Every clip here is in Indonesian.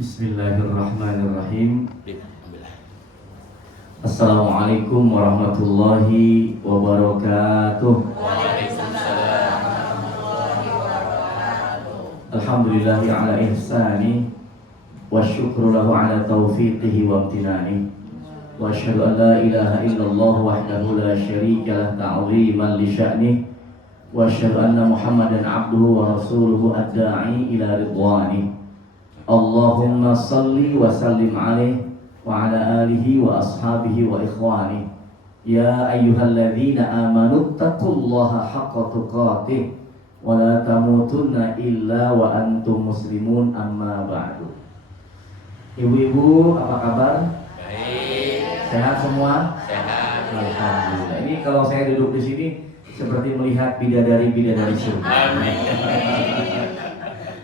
Bismillahirrahmanirrahim. Assalamualaikum warahmatullahi wabarakatuh. Alhamdulillahi ala ihsani wa syukru lahu ala taufiqihi wa amtinani. Wa asyhadu an la ilaha illallah wahdahu la syarika lah ta'ziman li sya'nih. Wa asyhadu anna Muhammadan abduhu wa rasuluhu ad-da'i ila ridwani. Allahumma salli wa sallim alaihi wa ala alihi wa ashabihi wa ikhwani. Ya ayyuhalladzina amanu taqullaha haqqa tuqatih wa la tamutunna illa wa antum muslimun, amma ba'du. Ibu-ibu, apa kabar? Baik. Sehat semua? Sehat. Alhamdulillah. Ini kalau saya duduk di sini seperti melihat bidadari-bidadari surga. Amin.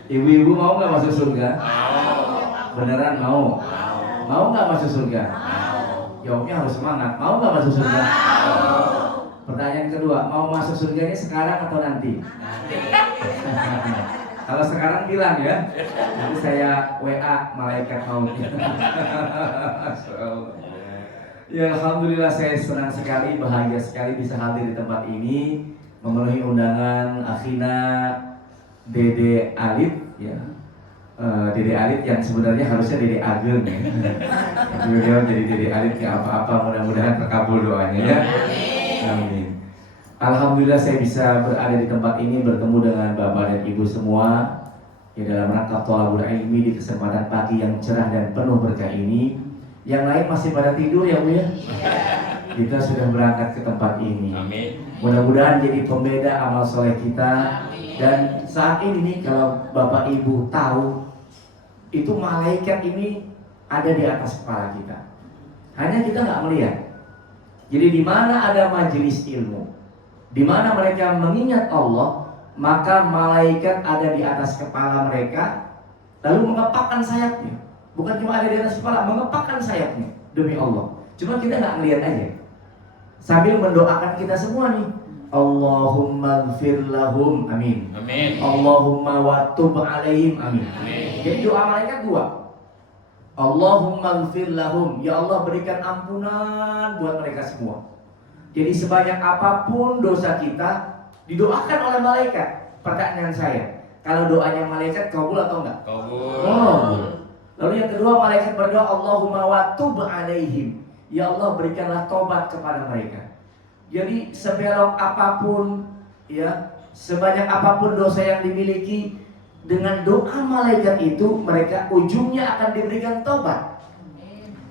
Ibu-ibu mau nggak masuk surga? Mau. Beneran mau? Mau nggak masuk surga? Mau. Jawabnya harus semangat. Mau nggak masuk surga? Mau. Pertanyaan kedua, mau masuk surganya sekarang atau nanti? Kalau sekarang bilang ya, nanti saya WA malaikat mautnya. Ya Alhamdulillah, saya senang sekali, bahagia sekali bisa hadir di tempat ini, memenuhi undangan akhina Dede Alit ya. Dede Alit yang sebenarnya harusnya Dede Ageng ya. Beliau jadi Dede Alit ya, apa-apa mudah-mudahan terkabul doanya ya. Amin. Alhamdulillah saya bisa berada di tempat ini bertemu dengan Bapak dan Ibu semua ya, dalam rangka thalabul ilmi di kesempatan pagi yang cerah dan penuh berkah ini. Yang lain masih pada tidur ya Bu ya. Kita sudah berangkat ke tempat ini. Amin. Mudah-mudahan jadi pembeda amal soleh kita. Dan saat ini nih, kalau Bapak Ibu tahu, itu malaikat ini ada di atas kepala kita. Hanya kita nggak melihat. Jadi di mana ada majelis ilmu, di mana mereka mengingat Allah, maka malaikat ada di atas kepala mereka, lalu mengepakkan sayapnya. Bukan cuma ada di atas kepala, mengepakkan sayapnya demi Allah. Cuma kita nggak melihat aja. Sambil mendoakan kita semua nih. Allahumma gfir lahum, amin. Amin. Allahumma watub alaihim, amin. Amin. Jadi doa malaikat dua. Allahumma gfir lahum, ya Allah berikan ampunan buat mereka semua. Jadi sebanyak apapun dosa kita didoakan oleh malaikat. Pertanyaan saya, kalau doanya malaikat kabul atau enggak? Kabul. Lalu yang kedua, malaikat berdoa Allahumma watub alaihim, ya Allah berikanlah tobat kepada mereka. Jadi sebelok apapun ya, sebanyak apapun dosa yang dimiliki, dengan doa malaikat itu mereka ujungnya akan diberikan tobat.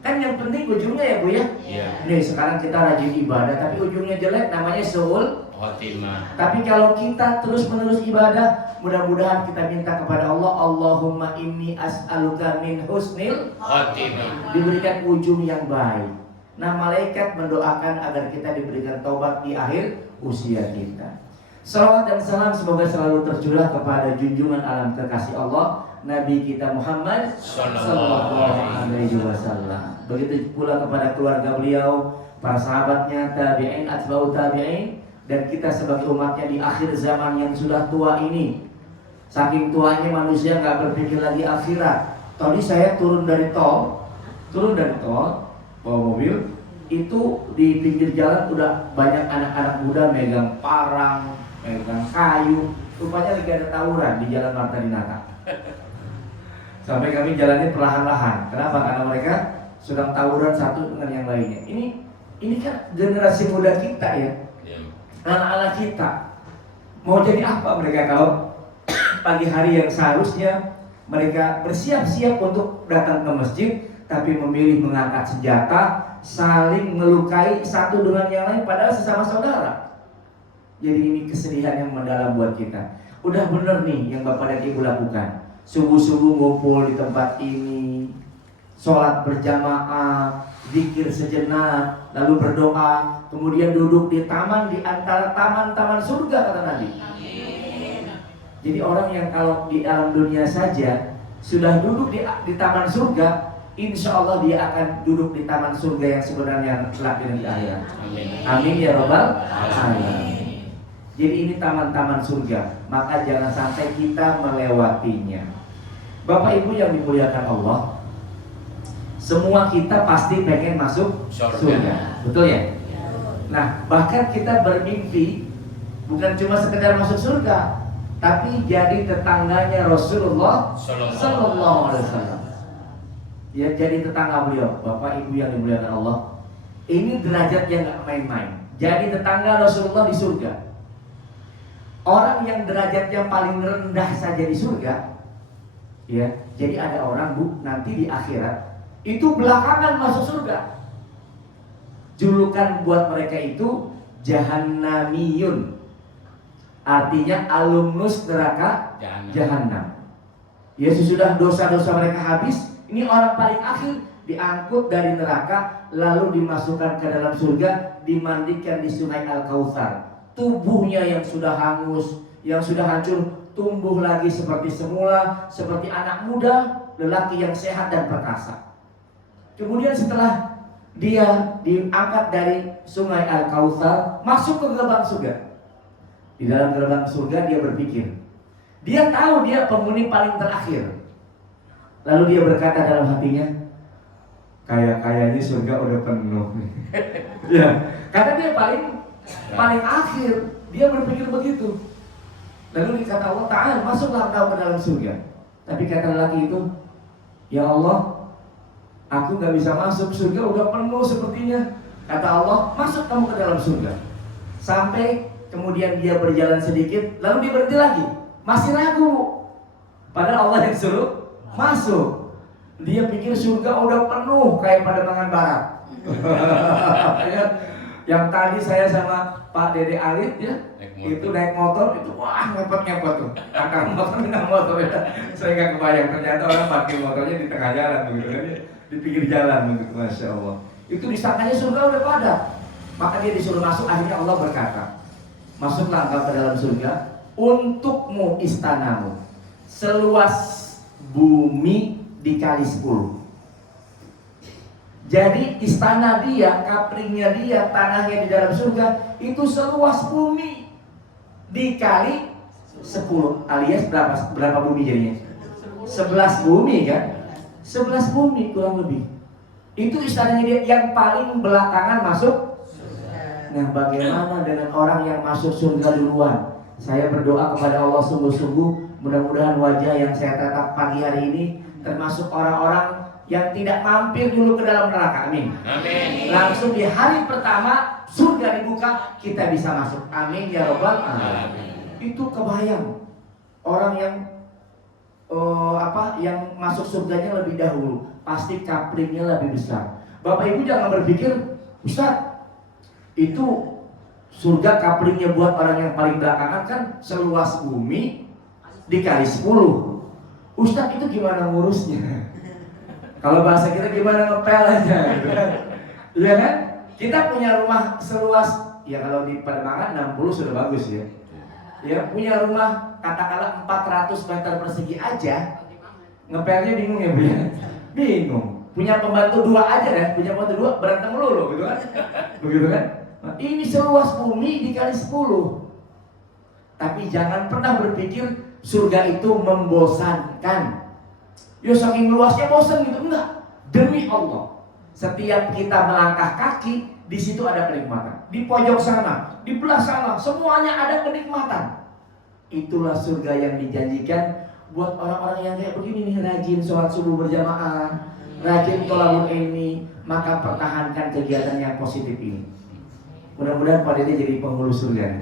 Kan yang penting ujungnya ya Bu ya. Iya. Nih sekarang kita rajin ibadah tapi ujungnya jelek, namanya su'ul Khotimah. Tapi kalau kita terus menerus ibadah, mudah-mudahan kita minta kepada Allah, Allahumma inni as'aluka min husnil Khotimah. diberikan ujung yang baik. Nah malaikat mendoakan agar kita diberikan taubat di akhir usia kita. Salawat dan salam semoga selalu tercurah kepada junjungan alam kekasih Allah, Nabi kita Muhammad Sallallahu Alaihi Wasallam. Begitu pula kepada keluarga beliau, para sahabatnya, tabi'in, atba'u tabi'in, dan kita sebagai umatnya di akhir zaman yang sudah tua ini. Saking tuanya manusia nggak berpikir lagi akhirat. Tadi saya turun dari tol, bawa mobil, itu di pinggir jalan udah banyak anak-anak muda megang parang, megang kayu. Rupanya lagi ada tawuran di Jalan Marta Dinata. Sampai kami jalannya perlahan-lahan. Kenapa? Karena mereka sedang tawuran satu dengan yang lainnya. Ini kan generasi muda kita ya, anak-anak kita. Mau jadi apa mereka kalau pagi hari yang seharusnya mereka bersiap-siap untuk datang ke masjid, tapi memilih mengangkat senjata, saling melukai satu dengan yang lain padahal sesama saudara. Jadi ini kesedihan yang mendalam buat kita. Udah bener nih yang Bapak dan Ibu lakukan. Subuh-subuh ngumpul di tempat ini, sholat berjamaah, zikir sejenak, lalu berdoa, kemudian duduk di taman di antara taman-taman surga kata Nabi. Jadi orang yang kalau di alam dunia saja sudah duduk di taman surga, insya Allah dia akan duduk di taman surga yang sebenarnya kelak di akhirat. Amin. Amin ya robbal alamin. Jadi ini taman-taman surga, maka jangan sampai kita melewatinya. Bapak Ibu yang dimuliakan Allah, semua kita pasti pengen masuk surga. Betul ya? Nah, bahkan kita bermimpi bukan cuma sekedar masuk surga, tapi jadi tetangganya Rasulullah Sallallahu Alaihi Wasallam. Ya, jadi tetangga beliau. Bapak Ibu yang dimuliakan Allah, ini derajat yang gak main-main. Jadi tetangga Rasulullah di surga. Orang yang derajatnya paling rendah saja di surga, ya, jadi ada orang Bu nanti di akhirat itu belakangan masuk surga. Julukan buat mereka itu Jahannamiyun, artinya alumnus neraka Jahannam. Ya, sesudah dosa-dosa mereka habis, ini orang paling akhir diangkut dari neraka lalu dimasukkan ke dalam surga, dimandikan di sungai Al-Kautsar. Tubuhnya yang sudah hangus, yang sudah hancur, tumbuh lagi seperti semula, seperti anak muda, lelaki yang sehat dan perkasa. Kemudian setelah dia diangkat dari sungai Al-Kautsar, masuk ke gerbang surga. Di dalam gerbang surga dia berpikir, dia tahu dia penghuni paling terakhir. Lalu dia berkata dalam hatinya, kayaknya surga udah penuh. Ya, karena dia paling akhir, dia berpikir begitu. Lalu dikata Allah Ta'ala, masuklah engkau ke dalam surga. Tapi kata lelaki itu, ya Allah, aku gak bisa masuk, surga udah penuh sepertinya. Kata Allah, masuk kamu ke dalam surga. Sampai kemudian dia berjalan sedikit, lalu dia berhenti lagi, masih ragu. Padahal Allah yang suruh masuk. Dia pikir surga udah penuh kayak Pademangan Barat. Yang tadi saya sama Pak Dede Alit ya, itu naik motor itu wah ngepot tuh. Angkat motor dengan motor ya. Saya nggak kebayang ternyata orang parkir motornya di tengah jalan begitu kan, di pinggir jalan begitu, masya Allah. Itu disangkanya surga udah padat. Maka dia disuruh masuk, akhirnya Allah berkata, masuklah engkau ke dalam surga, untukmu istanamu seluas bumi dikali 10. Jadi istana dia, kapringnya dia, tanahnya di dalam surga itu seluas bumi dikali 10, alias berapa bumi jadinya? 11 bumi kan? 11 bumi kurang lebih. Itu istananya dia yang paling belakangan masuk. Nah, bagaimana dengan orang yang masuk surga duluan? Saya berdoa kepada Allah sungguh-sungguh, mudah-mudahan wajah yang saya tatap pagi hari ini termasuk orang-orang yang tidak mampir dulu ke dalam neraka. Amin. Amin. Langsung di hari pertama surga dibuka, kita bisa masuk. Amin ya robbal alamin. Itu kebayang orang yang yang masuk surganya lebih dahulu, pasti kaplingnya lebih besar. Bapak Ibu jangan berpikir, Ustaz, itu surga kaplingnya buat orang yang paling belakangan kan seluas bumi dikali 10. Ustaz, itu gimana ngurusnya? Kalau bahasa kita gimana ngepel aja gitu kan. Iya kan? Kita punya rumah seluas, ya kalau di Pademangan 60 sudah bagus ya. Ya, punya rumah katakanlah 400 meter persegi aja, ngepelnya bingung ya Bu ya? Bingung. Punya pembantu 2 aja deh, punya pembantu 2 berantem melulu gitu kan. Begitu kan? Nah, ini seluas bumi dikali 10. Tapi jangan pernah berpikir surga itu membosankan. Ya saking luasnya bosan gitu, enggak. Demi Allah, setiap kita melangkah kaki, di situ ada kenikmatan. Di pojok sana, di belah sana, semuanya ada kenikmatan. Itulah surga yang dijanjikan buat orang-orang yang kayak begini nih, rajin sholat subuh berjamaah, rajin tholabul ilmi, maka pertahankan kegiatan yang positif ini. Mudah-mudahan Pak Dede jadi penghulu surga.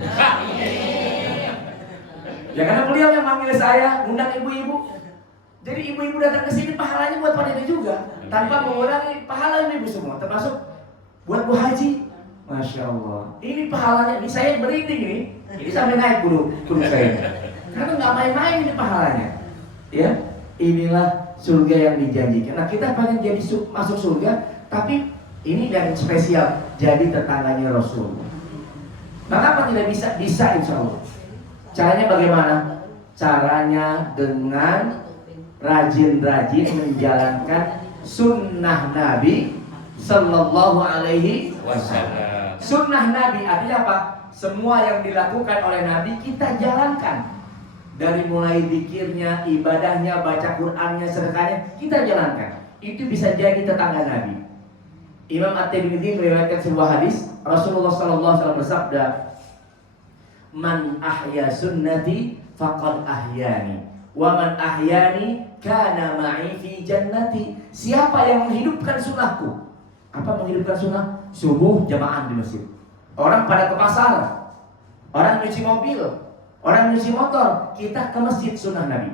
Ya karena beliau yang manggil saya, undang ibu-ibu. Jadi ibu-ibu datang ke sini pahalanya buat Pak Dede juga, tanpa mengurangi pahala ibu semua, termasuk buat Bu Haji. Masya Allah. Ini pahalanya, ini saya merinding ini sampai naik bulu saya. Karena nggak main-main ini pahalanya. Ya, inilah surga yang dijanjikan. Nah, kita pengen jadi masuk surga, tapi ini yang spesial, jadi tetangganya Rasul. Mengapa tidak bisa? Bisa insya Allah. Caranya bagaimana? Caranya dengan rajin-rajin menjalankan sunnah Nabi Sallallahu Alaihi Wasallam. Sunnah Nabi artinya apa? Semua yang dilakukan oleh Nabi kita jalankan. Dari mulai zikirnya, ibadahnya, baca Qur'annya, sedekahnya, kita jalankan. Itu bisa jadi tetangga Nabi. Imam At-Tirmidzi meriwayatkan sebuah hadis, Rasulullah SAW bersabda, "Man ahya sunnati faqad ahyani, wa man ahyani kana ma'i fi jannati." Siapa yang menghidupkan sunnahku? Apa menghidupkan sunnah? Subuh jamaah di masjid. Orang pada ke pasar, orang nyuci mobil, orang nyuci motor, kita ke masjid, sunnah Nabi.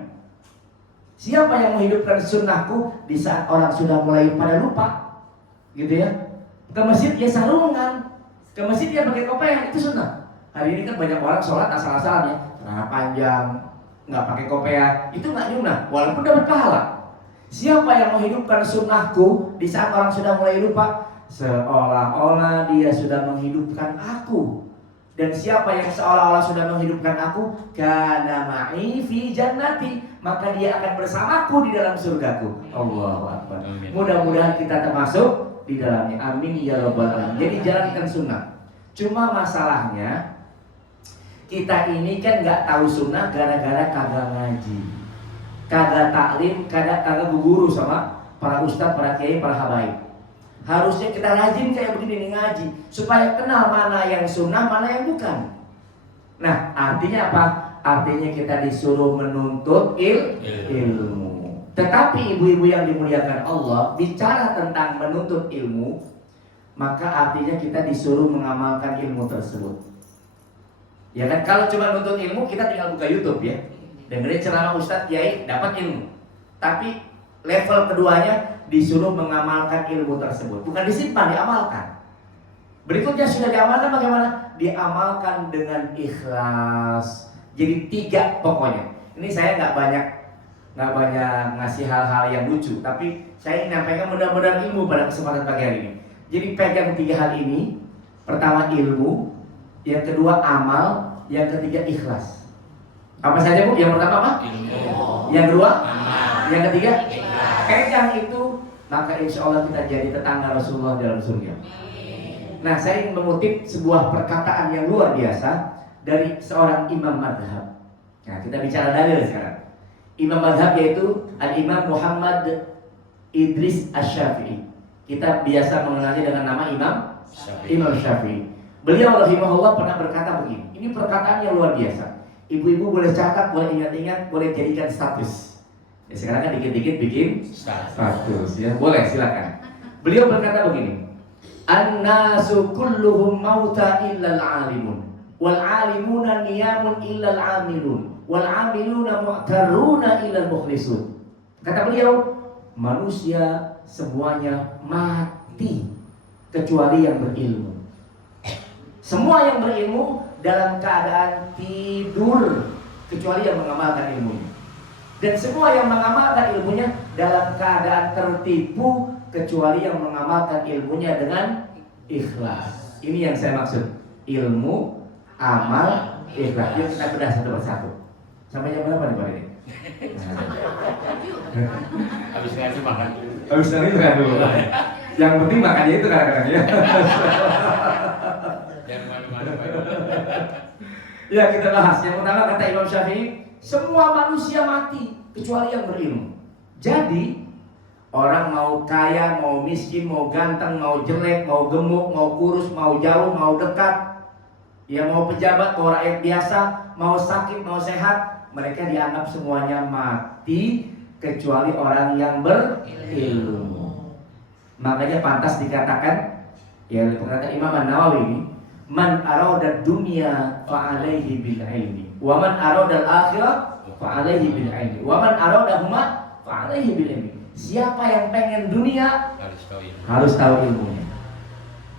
Siapa yang menghidupkan sunnahku di saat orang sudah mulai pada lupa, gitu ya? Ke masjid ya sarungan, ke masjid ya pakai kopiah, itu sunnah. Hari ini kan banyak orang sholat asal-asalan ya, celana panjang, nggak pakai kopiah, itu nggak nyunah, walaupun dapat pahala. Siapa yang menghidupkan sunnahku di saat orang sudah mulai lupa, seolah-olah dia sudah menghidupkan aku. Dan siapa yang seolah-olah sudah menghidupkan aku, kana ma'i fi jannati, maka dia akan bersamaku di dalam surgaku. Allahu Akbar. Mudah-mudahan kita termasuk di dalamnya. Amin ya rabbal alamin. Jadi jalankan sunnah. Cuma masalahnya kita ini kan nggak tahu sunnah gara-gara kagak ngaji, kagak taklim, kagak berguru sama para ustadz, para kiai, para habaib. Harusnya kita rajin kayak begini nih ngaji, supaya kenal mana yang sunnah, mana yang bukan. Nah, artinya apa? Artinya kita disuruh menuntut ilmu. Tetapi ibu-ibu yang dimuliakan Allah, bicara tentang menuntut ilmu, maka artinya kita disuruh mengamalkan ilmu tersebut. Ya kan, kalau cuma menuntut ilmu, kita tinggal buka YouTube ya, dengerin ceramah ustadz kiai, dapat ilmu. Tapi level keduanya disuruh mengamalkan ilmu tersebut, bukan disimpan, diamalkan. Berikutnya sudah diamalkan bagaimana? Diamalkan dengan ikhlas. Jadi 3 pokoknya. Ini saya nggak banyak ngasih hal-hal yang lucu, tapi saya ingin menyampaikan mudah-mudahan ilmu pada kesempatan pagi hari ini. Jadi pegang 3 hal ini. Pertama ilmu, yang kedua amal, yang ketiga ikhlas. Apa saja Bu? Yang pertama apa? Ilmu. Yang kedua? Amal. Yang ketiga? Ikhlas. Pegang itu, maka insya Allah kita jadi tetangga Rasulullah dalam surga. Nah, saya ingin mengutip sebuah perkataan yang luar biasa dari seorang imam madhab. Nah, kita bicara dalil sekarang. Imam madhab yaitu Al-Imam Muhammad Idris Asy-Syafi'i. Kita biasa mengenalnya dengan nama Imam Syafi'i. Beliau rahimahullah pernah berkata begini. Ini perkataan yang luar biasa. Ibu-ibu boleh catat, boleh ingat-ingat, boleh jadikan status. Ya, sekarang kan dikit-dikit bikin status ya. Boleh, silakan. Beliau berkata begini. An-nasu kulluhum mauta illal alimun, wal alimuna niyamun illal amilun, wal amiluna mu'taruna illal mukhlisun. Kata beliau, manusia semuanya mati kecuali yang berilmu. Semua yang berilmu dalam keadaan tidur kecuali yang mengamalkan ilmunya. Dan semua yang mengamalkan ilmunya dalam keadaan tertipu kecuali yang mengamalkan ilmunya dengan ikhlas. Ini yang saya maksud. Ilmu, amal, ikhlas. Yuk kita bedah satu persatu. Sampai jam berapa nih Pak ini? Habis ngaji makan. Habis ngaji makan dulu. Yang penting makannya itu kadang-kadang ya. Jangan mana-mana. Ya, kita bahas. Yang pertama kata Imam Syafi'i, semua manusia mati kecuali yang berilmu. Jadi orang mau kaya, mau miskin, mau ganteng, mau jelek, mau gemuk, mau kurus, mau jauh, mau dekat, ya mau pejabat, mau rakyat biasa, mau sakit, mau sehat, mereka dianggap semuanya mati kecuali orang yang berilmu. Makanya pantas dikatakan, ya perkataan Imam An-Nawawi ini, man arada dunya fa alaihi bil ilmi, wa man arada al-akhirah fa alaihi bil ilmi, wa man arada huma fa alaihi bil ilmi. Siapa yang pengen dunia harus tahu ilmunya.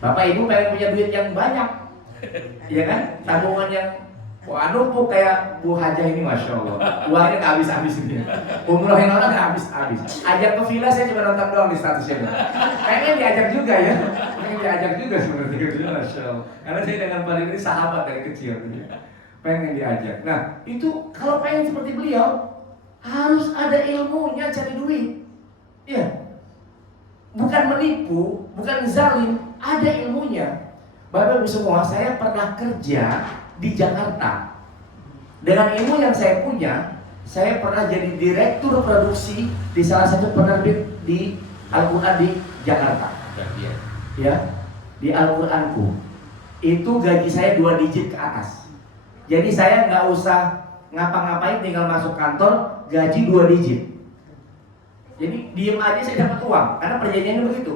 Bapak Ibu pengen punya duit yang banyak, ya kan? Tabungan yang numpuk kayak Bu Hajah ini, masya Allah. Uangnya nggak habis-habis ini. Umrohin orang nggak habis-habis. Ajak ke villa saya cuma nonton doang di statusnya. Pengen diajak juga ya. Pengen diajak juga sebenarnya, masya Allah. Karena saya dengan Pak ini sahabat dari kecil. Pengen diajak. Nah itu kalau pengen seperti beliau harus ada ilmunya cari duit. Ya, bukan menipu, bukan zalim, ada ilmunya. Bapak Ibu semua, saya pernah kerja di Jakarta. Dengan ilmu yang saya punya, saya pernah jadi direktur produksi di salah satu penerbit di Al-Quran di Jakarta. Ya, di Al-Quranku. Itu gaji saya 2 digit ke atas. Jadi saya nggak usah ngapa-ngapain, tinggal masuk kantor, gaji 2 digit. Jadi diem aja saya dapat uang, karena perjanjiannya begitu.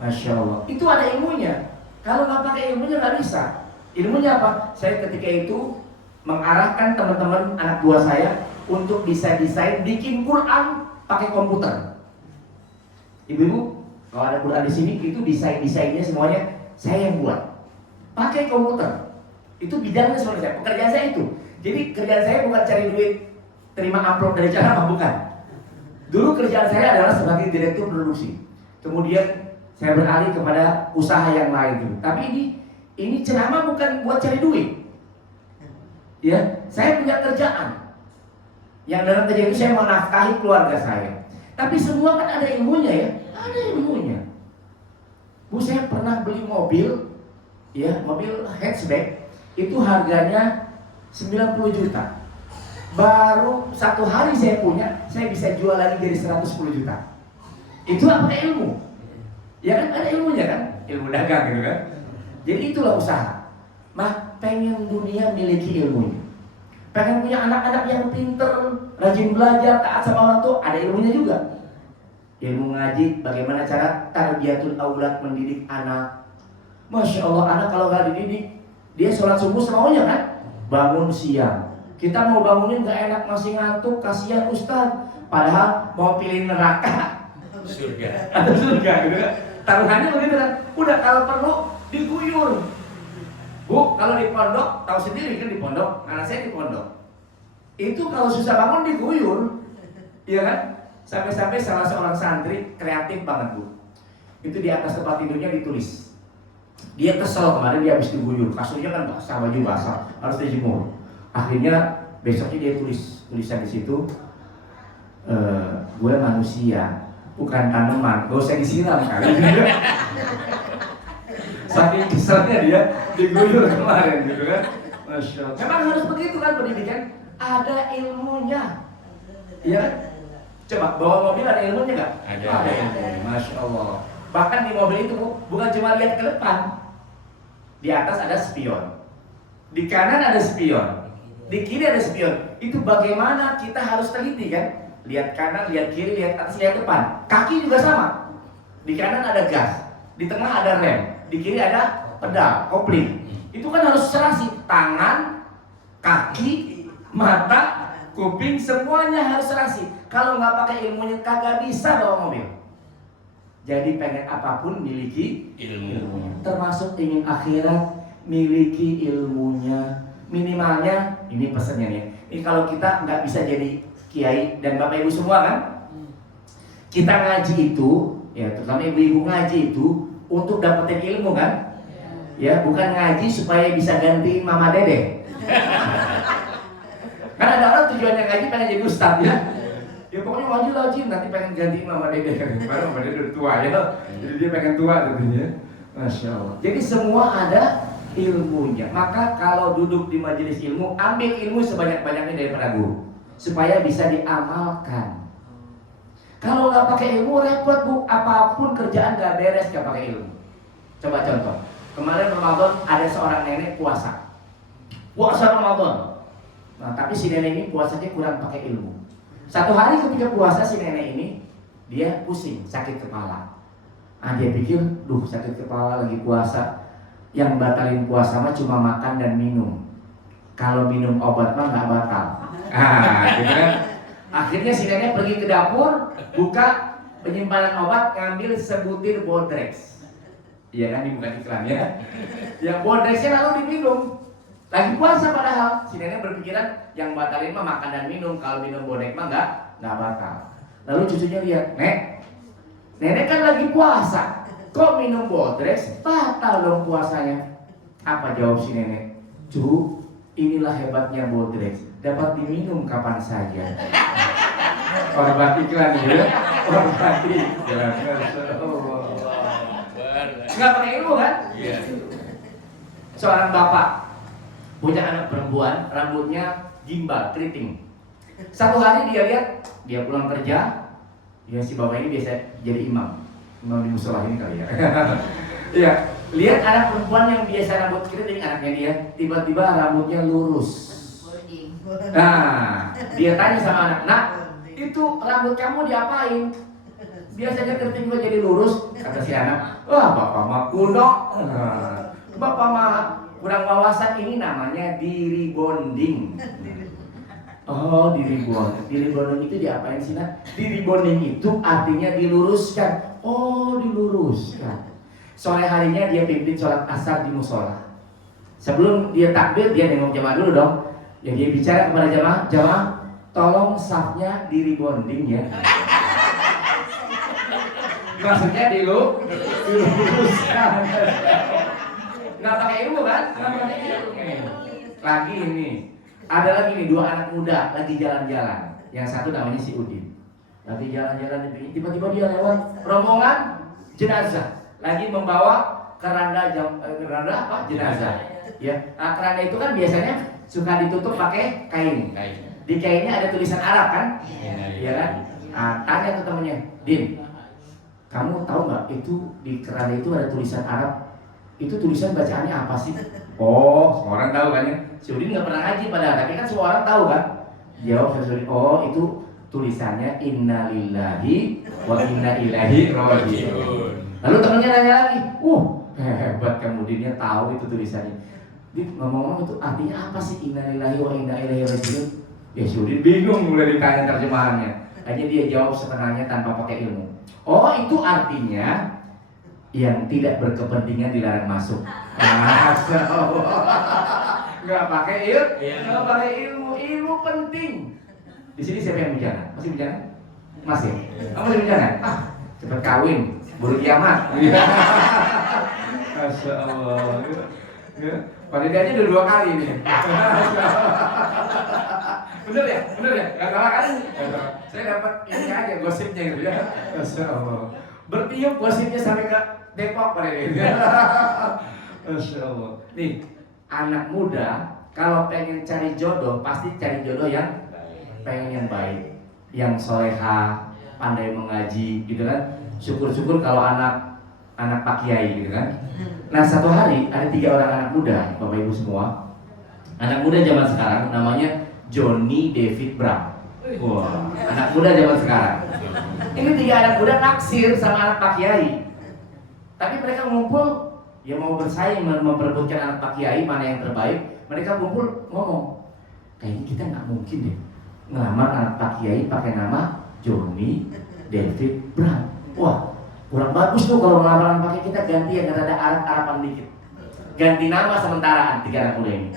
Masya Allah. Itu ada ilmunya. Kalau nggak pakai ilmunya nggak bisa. Ilmunya apa? Saya ketika itu mengarahkan teman-teman anak buah saya untuk bisa desain bikin Quran pakai komputer. Ibu-ibu, kalau ada Quran di sini itu desainnya semuanya saya yang buat. Pakai komputer. Itu bidangnya seperti saya. Pekerjaan saya itu. Jadi kerjaan saya bukan cari duit, terima amplop dari cara, bukan. Dulu kerjaan saya adalah sebagai direktur produksi. Kemudian saya beralih kepada usaha yang lain dulu. Tapi ini ceramah bukan buat cari duit. Ya, saya punya kerjaan. Yang dalam kerjaan itu saya menafkahi keluarga saya. Tapi semua kan ada ilmunya ya. Ada ilmunya. Bu, saya pernah beli mobil, ya, mobil hatchback. Itu harganya 90 juta. Baru 1 hari saya punya, saya bisa jual lagi jadi 110 juta. Itu apa ilmu? Ya kan ada ilmunya kan? Ilmu dagang gitu kan? Jadi itulah usaha. Mah pengen dunia miliki ilmunya. Pengen punya anak-anak yang pinter, rajin belajar, taat sama orang tua, ada ilmunya juga. Ilmu ngaji, bagaimana cara tarbiyatul aulad, mendidik anak. Masya Allah, anak kalau nggak dididik, dia sholat subuh semaunya kan? Bangun siang. Kita mau bangunin nggak enak, masih ngantuk, kasihan Ustaz. Padahal mau pilih neraka, surga. atau surga gitu kan? Taruhannya begitu kan? Udah kalau perlu diguyur. Bu, kalau di pondok, tahu sendiri kan di pondok, anak saya di pondok. Itu kalau susah bangun diguyur, iya kan? Sampai-sampai salah seorang santri kreatif banget bu. Itu di atas tempat tidurnya ditulis. Dia kesel kemarin dia habis diguyur, kasurnya kan basah, baju basah, harus dijemur. Akhirnya besoknya dia tulis tulisan di situ, gue manusia, bukan tanaman, gak usah disiram kali. Saking keselnya dia diguyur kemarin gitu kan. Masya Allah. Memang harus begitu kan pendidikan, ada ilmunya. Iya kan? Coba bawa mobil ada ilmunya nggak? Ada ilmunya. Masya Allah. Bahkan di mobil itu bukan cuma lihat ke depan. Di atas ada spion, di kanan ada spion, di kiri ada spion. Itu bagaimana kita harus teliti kan? Lihat kanan, lihat kiri, lihat atas, lihat depan. Kaki juga sama. Di kanan ada gas, di tengah ada rem, di kiri ada pedal, kopling. Itu kan harus serasi. Tangan, kaki, mata, kuping, semuanya harus serasi. Kalau nggak pakai ilmunya kagak bisa bawa mobil. Jadi pengen apapun miliki ilmunya. Termasuk ingin akhirat, miliki ilmunya. Minimalnya, ini pesannya nih. Ini kalau kita nggak bisa jadi kiai dan bapak ibu semua kan, kita ngaji itu, ya terutama ibu-ibu ngaji itu untuk dapetin ilmu kan, ya bukan ngaji supaya bisa gantiin mama dede. Kan ada orang tujuannya ngaji pengen jadi ustadz ya. Ya pokoknya ngaji lagi nanti pengen gantiin mama dede kan, karena mama dede udah tua ya, jadi dia pengen tua tentunya. Masya Allah. Jadi semua ada ilmunya. Maka kalau duduk di majelis ilmu, ambil ilmu sebanyak-banyaknya daripada guru, supaya bisa diamalkan. Kalau nggak pakai ilmu repot bu, apapun kerjaan nggak beres nggak pakai ilmu. Coba contoh, kemarin Ramadan ada seorang nenek puasa Ramadan. Nah tapi si nenek ini puasanya kurang pakai ilmu. Satu hari ketika puasa si nenek ini dia pusing, sakit kepala. Dia pikir, duh sakit kepala lagi puasa. Yang batalin puasa mah cuma makan dan minum. Kalau minum obat mah nggak batal. Gitu kan? Akhirnya si nenek pergi ke dapur, buka penyimpanan obat, ngambil sebutir Bodrex. Iya kan, dibuka iklan ya. Ya Bodrexnya lalu diminum. Lagi puasa padahal si nenek berpikiran yang batalin mah makan dan minum. Kalau minum Bodrex mah nggak batal. Lalu cucunya lihat, nenek kan lagi puasa, kok minum Bodrex batal dong puasanya. Apa jawab si nenek? Cu, inilah hebatnya Bodrex, dapat diminum kapan saja. Korban iklan ya, korban iklan. Nggak pakai ilmu kan? Seorang bapak punya anak perempuan, rambutnya gimbal, keriting. Satu hari dia lihat, dia pulang kerja, ya si bapak ini biasa jadi imam di musola ini kali ya. Iya, lihat anak perempuan yang biasa rambut keriting anaknya dia, tiba-tiba rambutnya lurus. Nah, dia tanya sama anak, nak, itu rambut kamu diapain? Biasanya keriting gua jadi lurus. Kata si anak, wah bapak mah kuno, bapak mah kurang wawasan, ini namanya diri bonding. Oh, diri bonding itu diapain sih nak? Diri bonding itu artinya diluruskan. Oh, diluruskan. Sore harinya dia pimpin sholat asar di musola. Sebelum dia takbir, dia nengok jamaah dulu dong. Ya dia bicara kepada jamaah, tolong safnya diri bonding ya. Maksudnya diluruskan. Nggak pakai ilmu kan? Nggak pakai ilmu. Lagi ini, ada lagi nih 2 anak muda lagi jalan-jalan. Yang satu namanya si Udin. Lagi jalan-jalan, tiba-tiba dia lewat rombongan jenazah. Lagi membawa keranda jenazah. Ya, nah, keranda itu kan biasanya suka ditutup pakai kain. Di kainnya ada tulisan Arab kan? Iya kan? Nah, tanya ke temennya, Din, kamu tahu nggak itu di keranda itu ada tulisan Arab? Itu tulisan bacaannya apa sih? Oh, semua orang tahu kan ya? Si Udin nggak pernah ngaji padahal, tapi kan semua orang tahu kan? Jawab si Udin, oh itu tulisannya Innalillahi wa inna ilaihi raji'un. Lalu temennya nanya lagi, hebat kamu Dinnya tahu itu tulisannya. Din, ngomong-ngomong itu artinya apa sih Innalillahi wa inna ilaihi raji'un? Ya si Udin bingung mulai ditanya terjemahannya. Hanya dia jawab setengahnya tanpa pakai ilmu. Oh, itu artinya yang tidak berkepentingan dilarang masuk. Nggak pakai ilmu, ilmu penting. Di sini siapa yang bicara? Masih bicara? Masih. Masih bicara? Cepat kawin, baru kiamat. Masya Allah. Padahal dia aja udah 2 kali nih. Bener ya? Gak salah kan? Saya dapat ini aja gosipnya gitu ya. Masya Allah. Bertiup gosipnya sampai ke Depok pada ini. Masya Allah. Nih, anak muda kalau pengen cari jodoh pasti cari jodoh yang pengen yang baik, yang soleha, pandai mengaji, gitu kan. Syukur-syukur kalau anak Pak Kiai, gitu kan. Nah, satu hari ada 3 orang anak muda, Bapak Ibu semua. Anak muda zaman sekarang namanya Johnny David Brown. Wah, anak muda zaman sekarang. Ini 3 anak muda naksir sama anak Pak Kiai. Tapi mereka ngumpul, ya mau bersaing memperebutkan anak Pak Kiai mana yang terbaik. Mereka kumpul ngomong, kayaknya kita nggak mungkin deh ngelamar anak Pak Kiai pakai nama Johnny David Brown. Wah, kurang bagus tuh kalau ngelamar anak Pak Kiai, kita ganti yang ada Arab-Araban dikit. Ganti nama sementaraan 3 anak muda ini.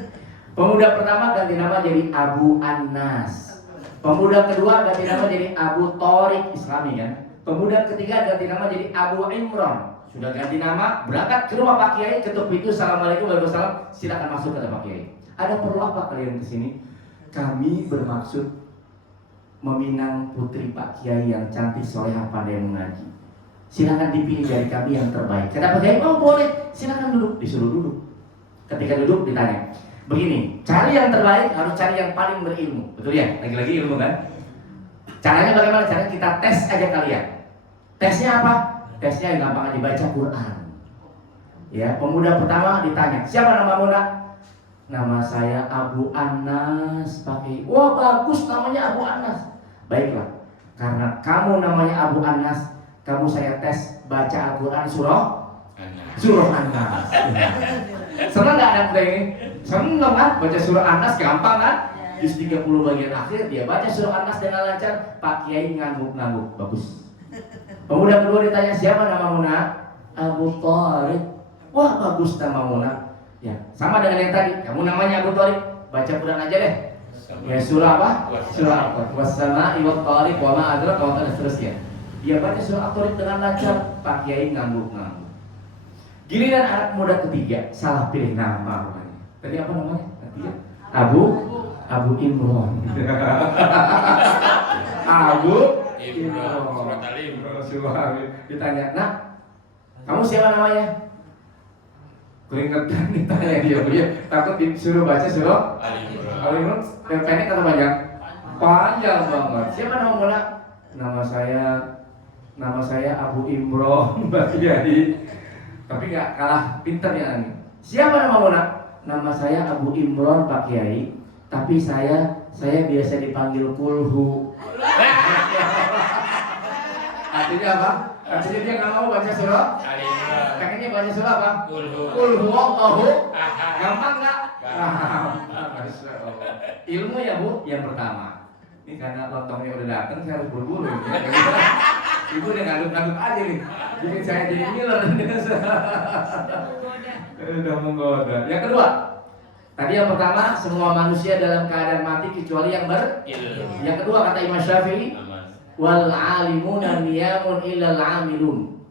Pemuda pertama ganti nama jadi Abu Anas. Pemuda kedua ganti nama jadi Abu Thoriq, Islami kan. Pemuda ketiga ganti nama jadi Abu Imran. Sudah ganti nama, berangkat ke rumah Pak Kiai, ketuk pintu, assalamualaikum warahmatullahi wabarakatuh, silakan masuk kata Pak Kiai. Ada perlu apa kalian kesini? Kami bermaksud meminang putri Pak Kiai yang cantik, solehah, pandai mengaji. Silakan dipilih dari kami yang terbaik. Kata Pak Kiai, oh boleh, silakan duduk. Disuruh duduk. Ketika duduk ditanya, begini, cari yang terbaik harus cari yang paling berilmu, betul ya? Lagi-lagi ilmu kan? Caranya bagaimana? Caranya kita tes aja kalian. Tesnya apa? Tesnya yang gampang aja, baca Quran. Ya, pemuda pertama ditanya, siapa nama muda? Nama saya Abu Anas, pakai. Wah bagus namanya Abu Anas. Baiklah, karena kamu namanya Abu Anas, kamu saya tes baca Al-Quran surah Anas. Senang nggak anak muda ini? Senang kan? Baca surah Anas gampang kan? Juz 30 bagian akhir dia baca surah Anas dengan lancar. Pak Kiai ngangguk-ngangguk, bagus. Pemuda kedua ditanya, siapa nama Muna? Abu Thoriq. Wah bagus nama Muna. Ya, sama dengan yang tadi. Kamu namanya Abu Thoriq, baca Quran aja deh. Ya surah apa? Surah apa? Wassama'i wat Thariq wa ma adraka wa seterusnya. Dia baca surah At-Thariq dengan lancar. Pak Kiai ngangguk-ngangguk. Giliran anak muda ketiga salah pilih nama. Tadi apa namanya? Ketiga? Abu Imran. Abu Imran. Ditanya, nah, kamu siapa namanya? Keringetan ditanya dia Bu ya. Takut disuruh baca surah Al-Imran. Pendek atau panjang? Panjang banget. Siapa nama mula? Nama saya Abu Imron Mbak Kiai. Tapi nggak kalah pinter ya ini. Siapa nama mula? Nama saya Abu Imron Pak Kiai. Tapi saya biasa dipanggil Kulhu. Artinya apa? Artinya dia nggak mau baca surah. Pengennya baca surah apa? Kulhu Allahu. Gampang nggak? Masya Allah. Ilmu ya Bu, yang pertama. Ini karena lontongnya udah datang, saya harus buru-buru. Ibu udah ngaduk-ngaduk aja nih. Bikin saya jadi ngiler. Udah menggoda. Yang kedua, tadi yang pertama, semua manusia dalam keadaan mati kecuali yang berilmu. Yang kedua kata Imam Syafi'i, wal alimuna niyamun illal amilun.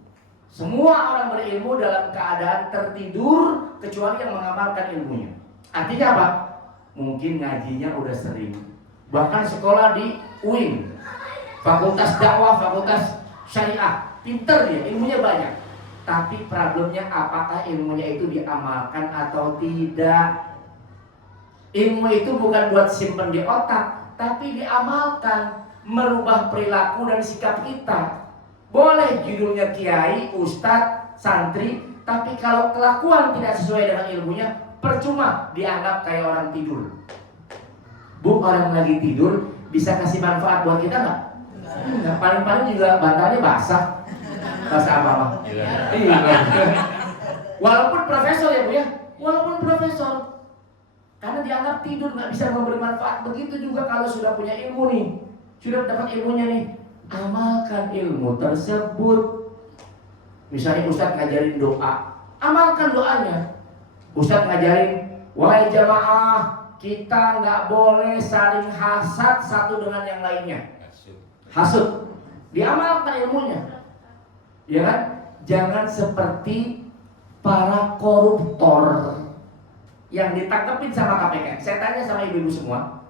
Semua orang berilmu dalam keadaan tertidur kecuali yang mengamalkan ilmunya. Artinya apa? Mungkin ngajinya udah sering. Bahkan sekolah di UIN, Fakultas Dakwah, Fakultas Syariah, pinter dia, ilmunya banyak. Tapi problemnya apakah ilmunya itu diamalkan atau tidak? Ilmu itu bukan buat simpen di otak, tapi diamalkan, merubah perilaku dan sikap kita. Boleh judulnya kiai, ustadz, santri, tapi kalau kelakuan tidak sesuai dengan ilmunya, percuma dianggap kayak orang tidur. Bu, orang lagi tidur bisa kasih manfaat buat kita nggak? Enggak, paling-paling juga bantalnya basah. Basah apa? Iya. Walaupun profesor ya Bu ya, walaupun profesor, karena dianggap tidur nggak bisa memberi manfaat. Begitu juga kalau sudah punya ilmu nih, sudah dapat ilmunya nih, amalkan ilmu tersebut. Misalnya Ustadz ngajarin doa, amalkan doanya. Ustadz ngajarin, wahai jamaah, kita nggak boleh saling hasad satu dengan yang lainnya. Hasud, diamalkan ilmunya, ya kan? Jangan seperti para koruptor yang ditangkepin sama KPK. Saya tanya sama ibu-ibu semua,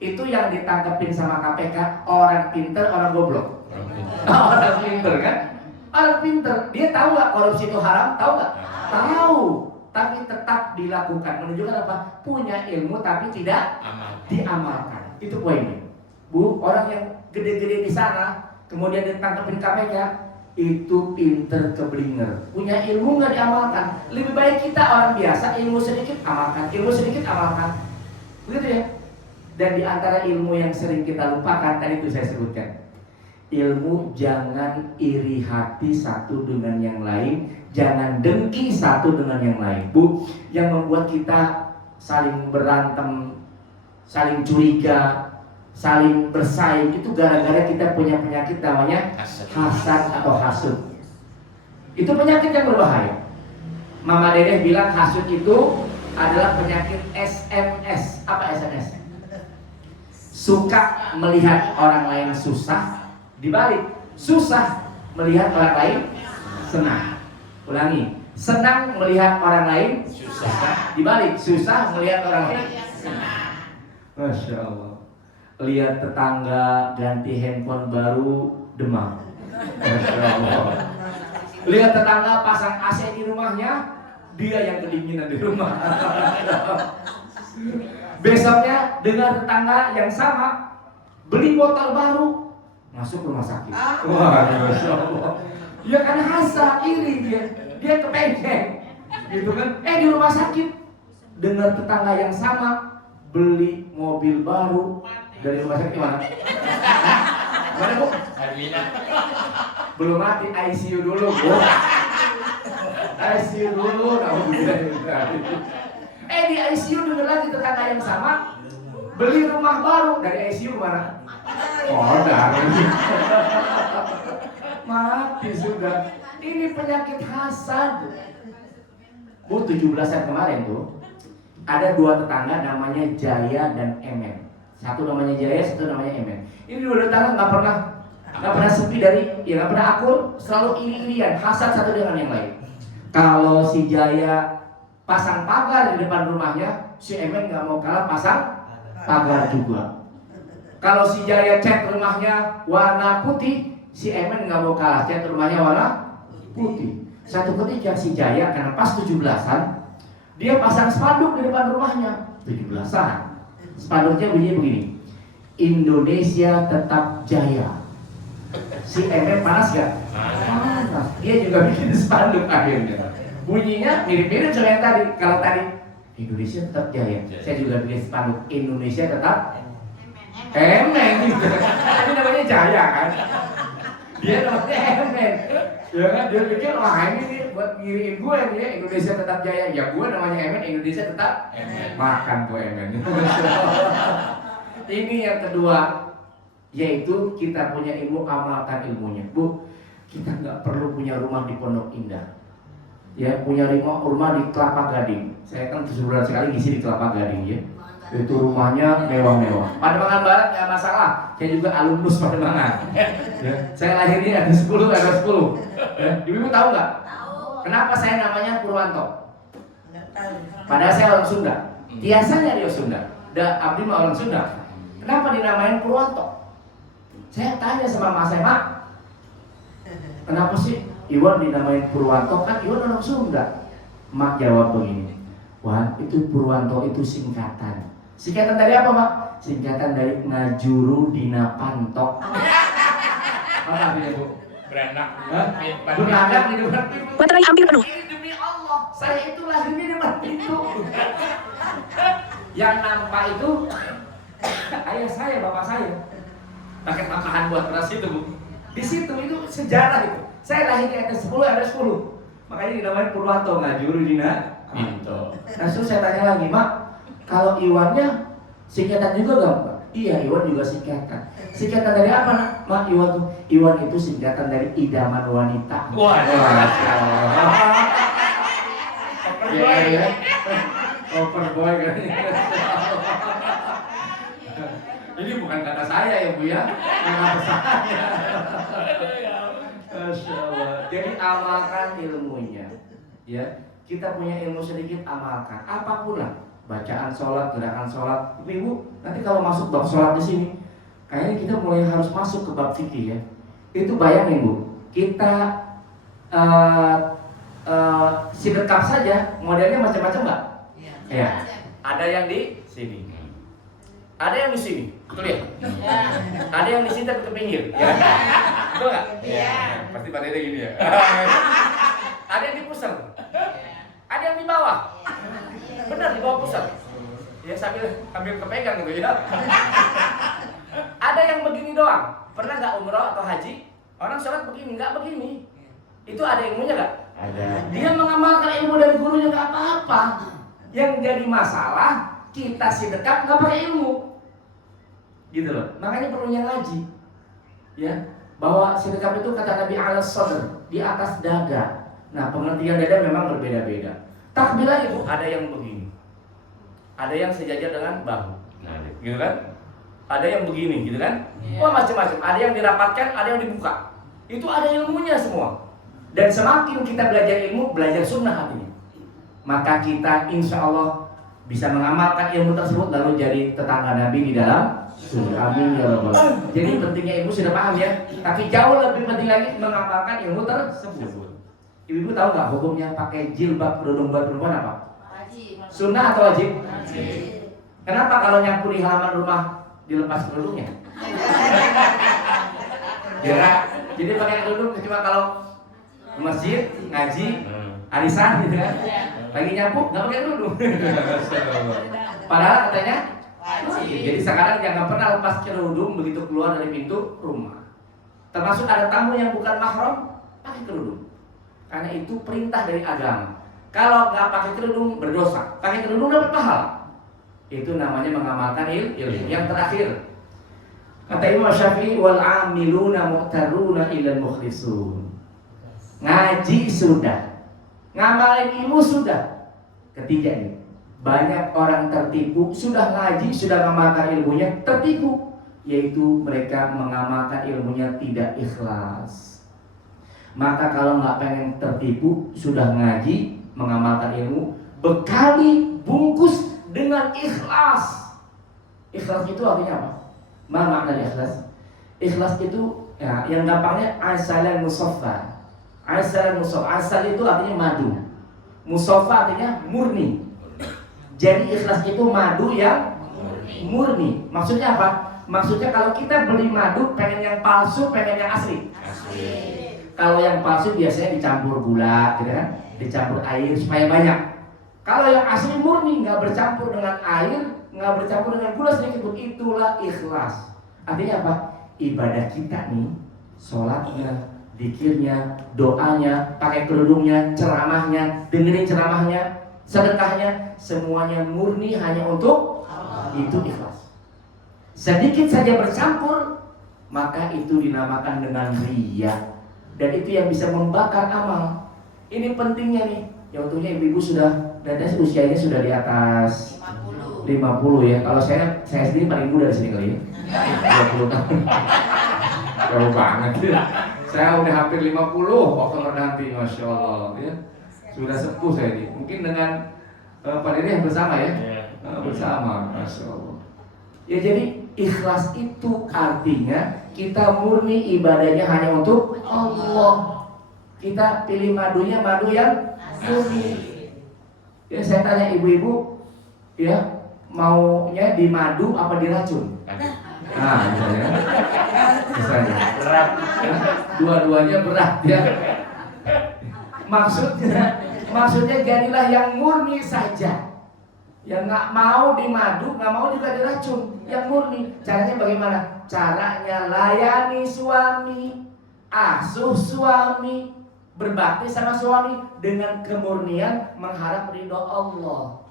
itu yang ditangkepin sama KPK orang pinter, orang goblok? Orang pinter kan? Orang pinter, dia tahu nggak korupsi itu haram? Tahu nggak? Tahu. Tapi tetap dilakukan, menunjukkan apa? Punya ilmu tapi tidak diamalkan. Itu poinnya. Bu, orang yang gede-gede di sana kemudian ditangkapin KPK, itu pinter keblinger. Punya ilmu nggak diamalkan. Lebih baik kita orang biasa, ilmu sedikit amalkan, ilmu sedikit amalkan. Begitu ya. Dan di antara ilmu yang sering kita lupakan, tadi itu saya sebutkan, ilmu jangan iri hati satu dengan yang lain, jangan dengki satu dengan yang lain. Bu, yang membuat kita saling berantem, saling curiga, saling bersaing, itu gara-gara kita punya penyakit namanya hasad atau hasud. Itu penyakit yang berbahaya. Mama Dedeh bilang hasud itu adalah penyakit SMS. Apa SMS? Suka melihat orang lain susah, dibalik susah melihat orang lain senang. Ulangi, senang melihat orang lain susah, dibalik susah melihat orang lain senang. Masya Allah. Lihat tetangga ganti handphone baru demam. Masya Allah. Lihat tetangga pasang AC di rumahnya, dia yang kedinginan di rumah. Besoknya dengar tetangga yang sama beli botol baru, masuk rumah sakit. Wah, Masya Allah. Ya kan hasad, iri dia kepengen, gitu kan? Di rumah sakit dengar tetangga yang sama beli mobil baru. Dari rumah sakit mana? Mana Bu? Belum mati, ICU dulu Bu. ICU dulu. Di ICU dengar lagi tetangga yang sama beli rumah baru. Dari ICU mana? Oh, dari mati sudah. Ini penyakit hasad. Bu, 17-an kemarin tuh ada dua tetangga namanya Jaya dan Emen. Satu namanya Jaya, satu namanya Emen. Ini dua tetangga nggak pernah sepi dari, ya nggak pernah akur, selalu iri-irian, hasad satu dengan yang lain. Kalau si Jaya pasang pagar di depan rumahnya, si Emen nggak mau kalah pasang pagar juga. Kalau si Jaya cat rumahnya warna putih, si Emen nggak mau kalah cat rumahnya warna putih. Satu ketika si Jaya karena pas 17-an, dia pasang spanduk di depan rumahnya 17-an. Spanduknya bunyi begini, Indonesia tetap jaya. Si Emet panas gak? Panas. Dia juga bikin spanduk akhirnya. Bunyinya mirip-mirip sama yang tadi. Kalau tadi Indonesia tetap jaya, saya juga bikin spanduk Indonesia tetap Emen gitu. Ini namanya jaya kan? Dia namanya Emen. Ya kan, dia pikir wah ini nih buat ngiriin gue nih Indonesia tetap jaya. Ya gue namanya Emen, Indonesia tetap makan tuh Emen. Ini yang kedua, yaitu kita punya ilmu, amalkan ilmunya. Bu, kita nggak perlu punya rumah di Pondok Indah. Ya, punya rumah di Kelapa Gading. Saya kan sebulan sekali ngisi di Kelapa Gading ya. Itu rumahnya mewah-mewah. Pademangan Barat nggak masalah. Saya juga alumnus Pademangan. Ya, saya lahirnya ada 10, ada 10. Ya, ibu tahu nggak? Tahu. Kenapa saya namanya Purwanto? Nggak tahu. Padahal saya orang Sunda. Biasanya dia Sunda. Abdi mah orang Sunda. Kenapa dinamain Purwanto? Saya tanya sama Mas Ema, kenapa sih Iwan dinamain Purwanto? Kan Iwan orang Sunda. Mak jawab begini, wah itu Purwanto itu singkatan. Singkatan dari apa Mak? Singkatan dari Ngajuru Dina Pantok. Apa artinya Bu? Beranak. Beranak di depan pintu. Baterai hampir penuh. Ini demi Allah, saya itu lahirnya di depan pintu. Yang nampak itu ayah saya, bapak saya. Pakai tambahan buat beras itu Bu. Di situ itu sejarah itu. Saya lahirnya ada 10, ada 10. Makanya dinamain Purwanto, Ngajuru Dina Pantok. Nah, terus saya tanya lagi, Mak, kalau Iwannya singkatan juga gak Pak? Iya, Iwan juga singkatan. Singkatan dari apa nak? Mak, Iwan itu singkatan dari idaman wanita. Wah, Masya Allah. Iya. Overboy kan. Ini bukan kata saya ya Bu ya, kata saya. Masya Allah. Jadi amalkan ilmunya. Ya, kita punya ilmu sedikit, amalkan. Apapun lah, bacaan sholat, gerakan sholat. Ibu, nanti kalau masuk bab sholat di sini, kayaknya kita mulai harus masuk ke bab fikih ya. Itu bayangin Bu, kita sidekap saja, modelnya macam-macam nggak? Ya. Ada yang di sini, ada yang di sini, betul ya? Ada yang di sini tapi ke pinggir, ya? Betul nggak? Iya. Pasti pada gini ya. Ada yang di pusat, ada yang di bawah. Benar di bawah pusat. Ya sambil kepegang gitu ya. Ada yang begini doang. Pernah nggak umroh atau haji? Orang sholat begini, nggak begini. Itu ada ilmunya nggak? Ada. Dia mengamalkan ilmu dari gurunya nggak apa-apa. Yang jadi masalah kita sedekap nggak pakai ilmu, gitu loh. Makanya perlunya ngaji, ya. Bahwa sedekap itu kata Nabi al-sadr, di atas dada. Nah pengertian dada memang berbeda-beda. Takbir lagi Bu, ada yang begini, ada yang sejajar dengan bahu, gitu kan? Ada yang begini, gitu kan? Wah macam-macam. Ada yang dirapatkan, ada yang dibuka. Itu ada ilmunya semua. Dan semakin kita belajar ilmu, belajar sunnah artinya, maka kita insya Allah bisa mengamalkan ilmu tersebut lalu jadi tetangga Nabi di dalam surga. Amin ya rabbal alamin. Jadi pentingnya ilmu sudah paham ya. Tapi jauh lebih penting lagi mengamalkan ilmu tersebut. Ibu tahu nggak hukumnya pakai jilbab kerudung buat perempuan apa? Wajib. Sunnah atau wajib? Wajib. Kenapa kalau nyapu di halaman rumah dilepas kerudungnya? Ya, jadi pakai kerudung cuma kalau ke masjid, ngaji, arisan gitu kan. Lagi nyapu nggak pakai kerudung. Padahal katanya wajib. Jadi sekarang jangan pernah lepas kerudung begitu keluar dari pintu rumah. Termasuk ada tamu yang bukan mahram, pakai kerudung. Karena itu perintah dari agama. Kalau nggak pakai kerudung berdosa, pakai kerudung dapat pahala. Itu namanya mengamalkan ilmu. Yang terakhir, kata Imam Syafi'i, wal amiluna mu'taruna ilal mukhlisun. Ngaji sudah, ngamalin ilmu sudah. Ketiga ini, banyak orang tertipu, sudah ngaji, sudah mengamalkan ilmunya, tertipu, yaitu mereka mengamalkan ilmunya tidak ikhlas. Maka kalau nggak pengen tertipu, sudah ngaji, mengamalkan ilmu, bekali, bungkus dengan ikhlas. Ikhlas itu artinya apa? Mana makna ikhlas? Ikhlas itu ya, yang gampangnya asalan musaffa. Asal musofa, asal itu artinya madu. Musofa artinya murni. Jadi ikhlas itu madu yang murni. Maksudnya apa? Maksudnya kalau kita beli madu pengen yang palsu, pengen yang asli. Kalau yang palsu biasanya dicampur gula, gitu kan? Dicampur air supaya banyak. Kalau yang asli murni, nggak bercampur dengan air, nggak bercampur dengan gula sedikit pun, itulah ikhlas. Artinya apa? Ibadah kita nih, sholatnya, zikirnya, doanya, pakai kerudungnya, ceramahnya, dengerin ceramahnya, sedekahnya, semuanya murni hanya untuk Allah. Itu ikhlas. Sedikit saja bercampur, maka itu dinamakan dengan riya. Dan itu yang bisa membakar amal. Ini pentingnya nih. Ya untungnya ibu-ibu sudah, dan usianya sudah di atas 50 ya. Kalau saya sendiri paling muda di sini kali ya. 20 tahun. Jauh banget ya. Saya udah hampir 50 Oktober nanti, Masya Allah ya. Sudah sepuh saya ini. Mungkin dengan Pak Dede bersama ya. Bersama, Masya Allah. Ya jadi ikhlas itu artinya kita murni ibadahnya hanya untuk Allah. Kita pilih madunya madu yang murni. Ya saya tanya ibu-ibu, ya maunya di madu apa di racun? Nah, misalnya, Berat. ya, dua-duanya berat ya. Maksudnya jadilah yang murni saja. Yang nggak mau di madu, nggak mau juga di racun. Yang murni. Caranya bagaimana? Caranya layani suami, asuh suami, berbakti sama suami dengan kemurnian mengharap ridho Allah.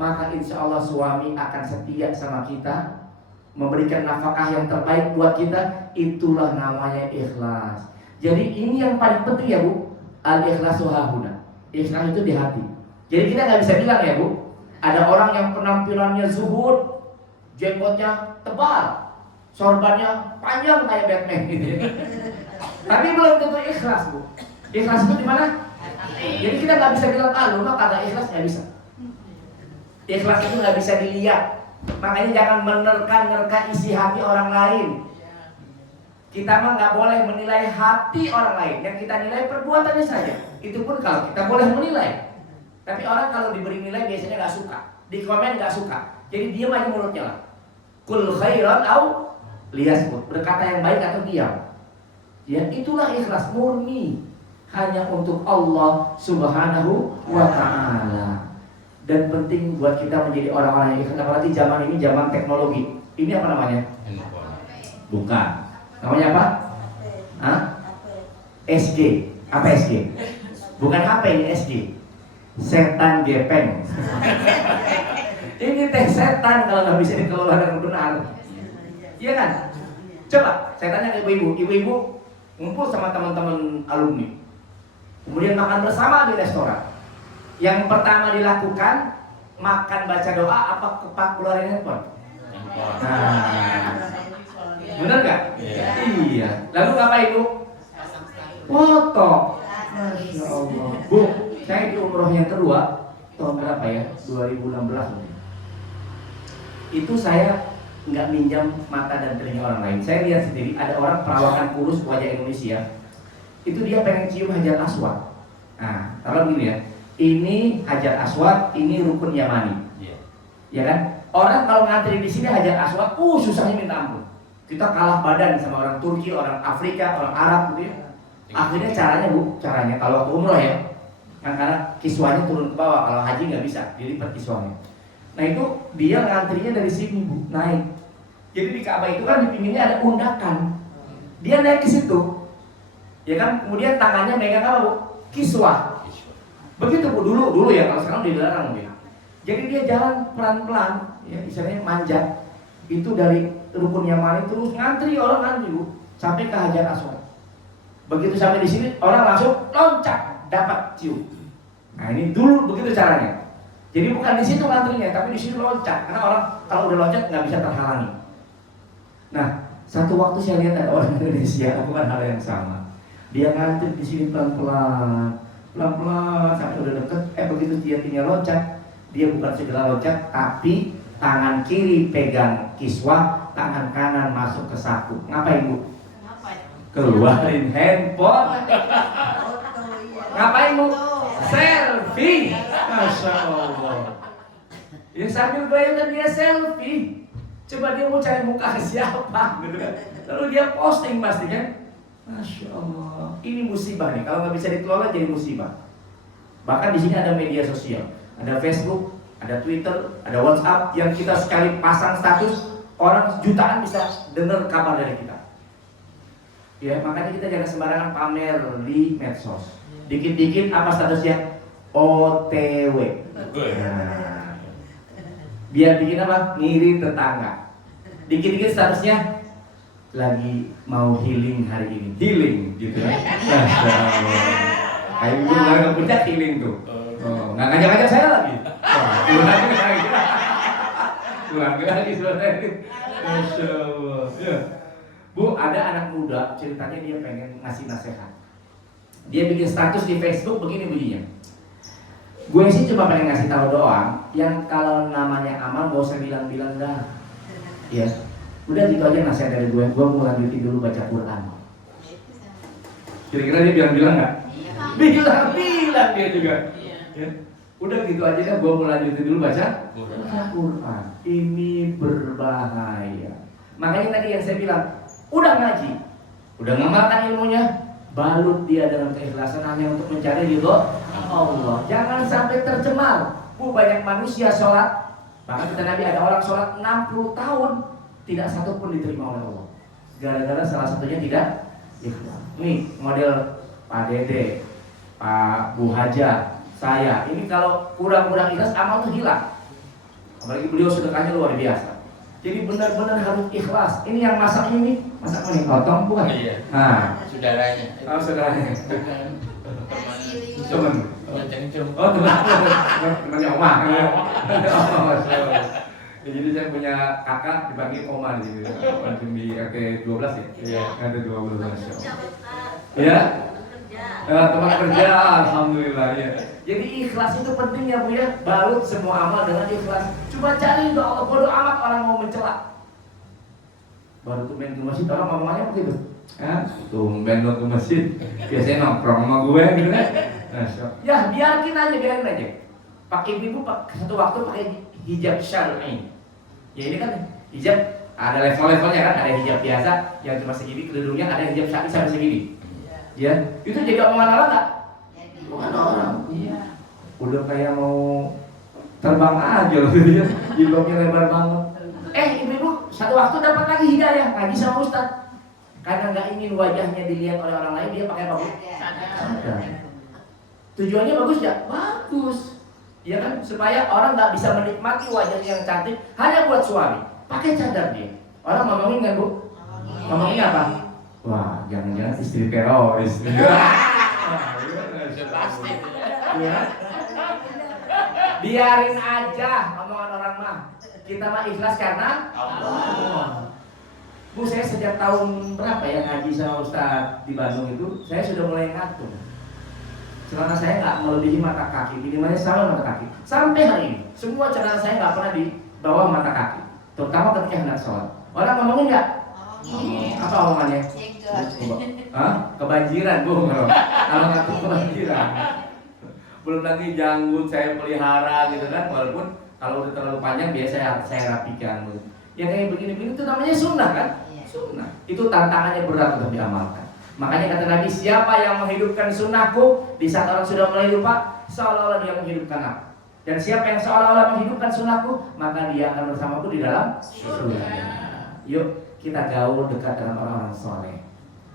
Maka insya Allah suami akan setia sama kita, memberikan nafkah yang terbaik buat kita. Itulah namanya ikhlas. Jadi ini yang paling penting ya Bu, al-ikhlasu hahuna. Ikhlas itu di hati. Jadi kita nggak bisa bilang ya Bu, ada orang yang penampilannya zuhud, jenggotnya tebal, sorbannya panjang kayak Batman gitu ya. Tapi belum tentu ikhlas Bu. Ikhlas itu di mana? Jadi kita nggak bisa bilang lu mah kagak ikhlas, nggak bisa. Ikhlas itu nggak bisa dilihat. Makanya jangan menerka-nerka isi hati orang lain. Kita mah nggak boleh menilai hati orang lain. Yang kita nilai perbuatannya saja. Itu pun kalau kita boleh menilai. Tapi orang kalau diberi nilai biasanya nggak suka, di komen nggak suka. Jadi diam aja mulutnya lah. Kul khairan au liyasmut, berkata yang baik atau diam. Ya itulah ikhlas murni hanya untuk Allah Subhanahu wa Ta'ala. Dan penting buat kita menjadi orang-orang yang ikhlas. Apalagi zaman ini zaman teknologi. Ini apa namanya? Bukan. Namanya apa? Hah? SG. Apa SG? Bukan HP ini SG. Setan gepeng. Ini teh setan kalau nggak bisa dikelola dengan benar. Iya kan? Coba saya tanya ke ibu-ibu. Ibu-ibu ngumpul sama teman-teman alumni, kemudian makan bersama di restoran. Yang pertama dilakukan makan baca doa apa kepak keluarin handphone? Nah, benar nggak? Iya. Lalu ngapain Bu? Foto. Masya Allah. Bu, saya di umroh yang kedua tahun berapa ya? 2016. Itu saya nggak minjam mata dan telinga orang lain. Saya lihat sendiri ada orang perawakan kurus wajah Indonesia. Itu dia pengen cium Hajar Aswad. Nah, kalau begini ya, ini Hajar Aswad, ini rukun Yamani. Ya kan? Orang kalau ngantri di sini Hajar Aswad, susahnya minta ampun. Kita kalah badan sama orang Turki, orang Afrika, orang Arab gitu ya. Akhirnya caranya kalau waktu umroh ya, kan karena kiswanya turun ke bawah, kalau haji nggak bisa dilipat kiswanya. Nah itu dia ngantrinya dari sini Bu, naik. Jadi di Ka'bah itu kan di pinggirnya ada undakan. Dia naik ke situ, ya kan? Kemudian tangannya megang apa Bu? Kiswah. Begitu Bu, dulu ya, kalau sekarang dilarang mungkin. Jadi dia jalan pelan-pelan, ya istilahnya manjat. Itu dari rukun Yamani terus ngantri, orang ngantri Bu, sampai ke Hajar Aswad. Begitu sampai di sini orang langsung loncat dapat cium. Nah ini dulu begitu caranya. Jadi bukan di situ ngantrinya, tapi di situ loncat. Karena orang kalau udah loncat nggak bisa terhalangi. Nah satu waktu saya lihat ada orang Indonesia lakukan hal yang sama. Dia ngantri di sini pelan-pelan sampai udah deket. Begitu dia tinggal loncat, dia bukan segera loncat, tapi tangan kiri pegang kiswah, tangan kanan masuk ke saku. Ngapain Bu? Keluarin handphone. Ngapain Bu? Selfie. Masya Allah. Ya sambil bayangkan dia selfie. Coba dia mau cari muka siapa gitu kan. Lalu dia posting pasti kan. Masya Allah. Ini musibah nih. Kalau nggak bisa dikelola jadi musibah. Bahkan di sini ada media sosial, ada Facebook, ada Twitter, ada WhatsApp yang kita sekali pasang status orang jutaan bisa dengar kabar dari kita. Ya, makanya kita jangan sembarangan pamer di medsos. Dikit-dikit apa statusnya? OTW. Nah, biar bikin apa? Ngiri tetangga. Dikit-dikit statusnya lagi mau healing hari ini. Healing gitu ya. Masya Allah. Kayak gue kemarin ke puncak healing tuh. Oh, nggak ngajak-ngajak saya lagi. Pulang lagi sebenarnya. Masya Allah. Ya. Bu, ada anak muda ceritanya dia pengen ngasih nasihat. Dia bikin status di Facebook begini bunyinya. Gue sih cuma pengen ngasih tahu doang, yang kalau namanya amal gak usah bilang-bilang dah. Ya, udah gitu aja nasihat dari gue mau lanjutin dulu baca Quran. Kira-kira dia bilang-bilang nggak? Bilang-bilang dia juga. Ya. Udah gitu aja deh, gue mau lanjutin dulu baca Quran. Ini berbahaya. Makanya tadi yang saya bilang, udah ngaji, udah ngamalkan ilmunya, balut dia dengan keikhlasan hanya untuk mencari ridho Allah. Jangan sampai tercemar. Bu, banyak manusia sholat, bahkan kata Nabi ada orang sholat 60 tahun tidak satu pun diterima oleh Allah. Gara-gara salah satunya tidak ikhlas. Nih model Pak Dede, Pak Bu Haja, saya. Ini kalau kurang-kurang ikhlas amal tuh hilang. Apalagi beliau sedekahnya luar biasa. Jadi benar-benar harus ikhlas. Ini yang masak ini otong bukan? Iya. Nah, saudaranya. Oh, saudaranya. Teman. Oh, Temannya Oma. Jadi saya punya kakak dibagi Oma di sini. Di RT 12 ya? Iya, RT 12. Ya. Teman kerja, alhamdulillah ya. Jadi ikhlas itu penting ya Bu ya. Balut semua amal dengan ikhlas. Coba cari doa Allah, bodo amat orang mau mencela. Baru tuh main ke masjid orang ngomongannya begitu. Tumben lo ke masjid. Biasanya nongkrong sama gue gitu kan. Ya biarin aja. Pak ibu satu waktu pakai hijab syar'i. Ya ini kan hijab ada level-levelnya kan. Ada hijab biasa yang cuma segini kerudungnya, ada hijab syar'i sampai segini. Ya, itu jadi omongan orang nggak? Bukan orang. Iya. Udah kayak mau terbang aja loh dia. Jilbabnya lebar banget. Ibu-ibu satu waktu dapat lagi hidayah ngaji sama Ustaz. Karena nggak ingin wajahnya dilihat oleh orang lain, dia pakai apa Bu? Sadar. Tujuannya bagus ya? Bagus. Ya kan supaya orang nggak bisa menikmati wajahnya yang cantik hanya buat suami. Pakai cadar dia. Orang ngomongin kan Bu? Ngomongin apa? Wah, jangan-jangan istri teroris. Pasti. Ya. Biarin aja omongan orang mah. Kita mah ikhlas karena Allah. Bu, saya sejak tahun berapa ya ngaji sama Ustaz di Bandung itu, saya sudah mulai ngatur. Celana saya nggak melebihi mata kaki, minimalnya sama mata kaki. Sampai hari ini, semua celana saya nggak pernah di bawah mata kaki. Terutama ketika hendak sholat. Orang ngomongin nggak? Apa omongannya? Kebanjiran Bu. Kalau nggak kebanjiran. Belum lagi janggut saya pelihara gitu kan, walaupun kalau udah terlalu panjang biasa saya rapikan. Ya kayak begini-begini itu namanya sunnah kan? Sunnah. Itu tantangannya berat untuk diamalkan. Makanya kata Nabi, siapa yang menghidupkan sunnahku di saat orang sudah mulai lupa, seolah-olah dia menghidupkan aku. Dan siapa yang seolah-olah menghidupkan sunnahku, maka dia akan bersamaku di dalam surga. Yuk kita gaul dekat dengan orang-orang soleh.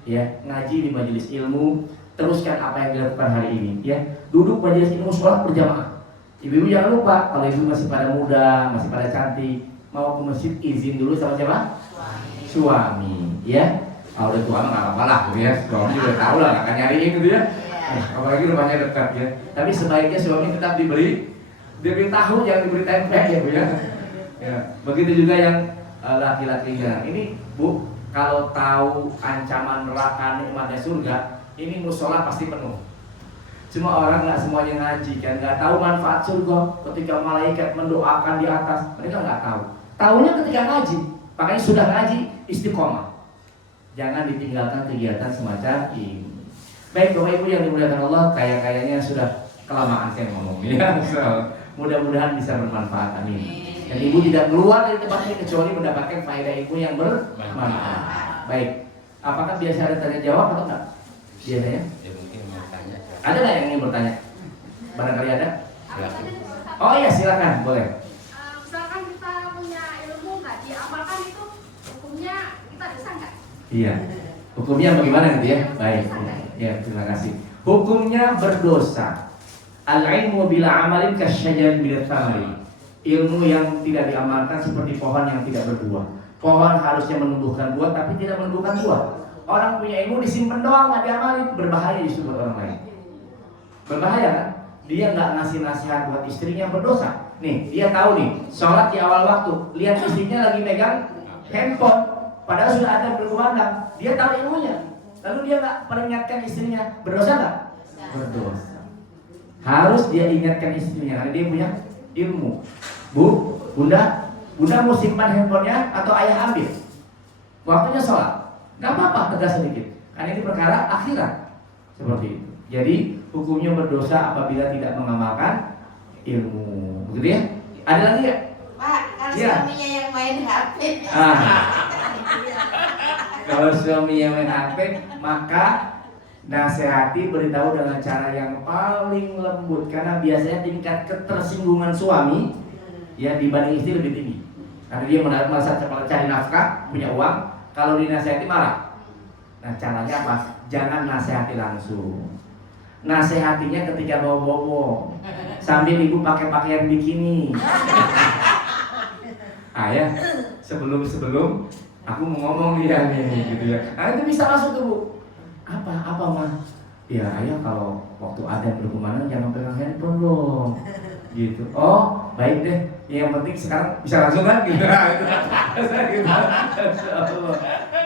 Ya, ngaji di majelis ilmu, teruskan apa yang dilakukan hari ini. Ya, duduk majelis ilmu sholat berjamaah. Ibu-ibu jangan lupa, kalau ibu masih pada muda, masih pada cantik, mau ke masjid izin dulu sama siapa? Suami. Ya, kalau udah tua mah nggak apa-apa lah, gitu ya. Suami juga tahu lah, akan nyariin gitu ya. Apalagi rumahnya dekat ya. Tapi sebaiknya suami tetap diberitahu, jangan diberi tempe ya Bu ya. Ya, begitu juga yang laki-lakinya. Ini Bu, kalau tahu ancaman neraka nikmatnya surga, ini musola pasti penuh. Cuma orang nggak semuanya ngaji kan, nggak tahu manfaat surga. Ketika malaikat mendoakan di atas, mereka nggak tahu. Tahunya ketika ngaji, makanya sudah ngaji istiqomah. Jangan ditinggalkan kegiatan semacam ini. Baik Bapak Ibu yang dimuliakan Allah, kayaknya sudah kelamaan saya ngomong ya. So, mudah-mudahan bisa bermanfaat, amin. Dan Ibu tidak keluar dari tempat ini kecuali mendapatkan faedah ilmu yang bermanfaat. Baik, apakah biasa ada tanya jawab atau enggak? Biasanya? Ya mungkin mau tanya. Ada nggak yang ingin bertanya? Barangkali ada? Silakan. Oh iya silakan, boleh. Misalkan kita punya ilmu nggak diamalkan itu hukumnya kita bisa nggak? Iya. Hukumnya bagaimana gitu ya? Baik. Ya, terima kasih. Hukumnya berdosa. Al-ilmu bila amalin kasyajar bila thamari. Ilmu yang tidak diamalkan seperti pohon yang tidak berbuah. Pohon harusnya menumbuhkan buah tapi tidak menumbuhkan buah. Orang punya ilmu disimpan doang nggak diamalin, berbahaya justru buat orang lain. Berbahaya kan? Dia nggak ngasih nasihat buat istrinya, berdosa. Nih, dia tahu nih, sholat di awal waktu, lihat istrinya lagi megang handphone, padahal sudah ada berkumandang. Dia tahu ilmunya, lalu dia nggak peringatkan istrinya, berdosa nggak? Berdosa. Harus dia ingatkan istrinya karena dia punya ilmu. Bunda mau simpan handphonenya atau ayah ambil? Waktunya sholat, nggak apa-apa, tegas sedikit. Karena ini perkara akhirat, seperti itu. Jadi hukumnya berdosa apabila tidak mengamalkan ilmu, begitu ya? Ada lagi ya? Pak, kalau Iya. suaminya yang main HP. Kalau suami yang main HP, maka nasihati, beritahu dengan cara yang paling lembut. Karena biasanya tingkat ketersinggungan suami ya dibanding istri lebih tinggi. Karena dia merasa cari nafkah, punya uang. Kalau dinasihati marah. Nah caranya apa? Jangan nasihati langsung. Nasihatinya ketika bawa bobo, sambil ibu pakai pakaian bikini. Ayah, sebelum aku mau ngomong dia nih, gitu ya. Nah itu bisa masuk tuh bu. Apa mah? Ya ayah kalau waktu ada berkumandang jangan pegang handphone dong. Gitu. Oh baik deh. Yang penting sekarang bisa langsung kan? Gitu.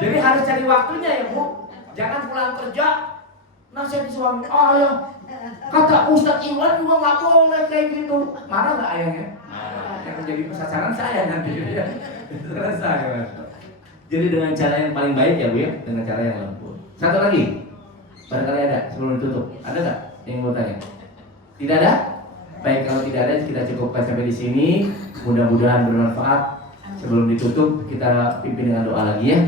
Jadi harus cari waktunya ya bu. Jangan pulang kerja nasihat suami. Oh ya, kata Ustadz Iwan juga nggak boleh kayak gitu. Marah nggak ayahnya? Yang menjadi sasaran saya nanti ya. Selesai. Jadi dengan cara yang paling baik ya bu ya, dengan cara yang lembut. Satu lagi, barangkali ada sebelum ditutup. Ada nggak yang mau tanya? Tidak ada? Baik kalau tidak ada kita cukupkan sampai di sini. Mudah-mudahan bermanfaat. Sebelum ditutup kita pimpin dengan doa lagi ya.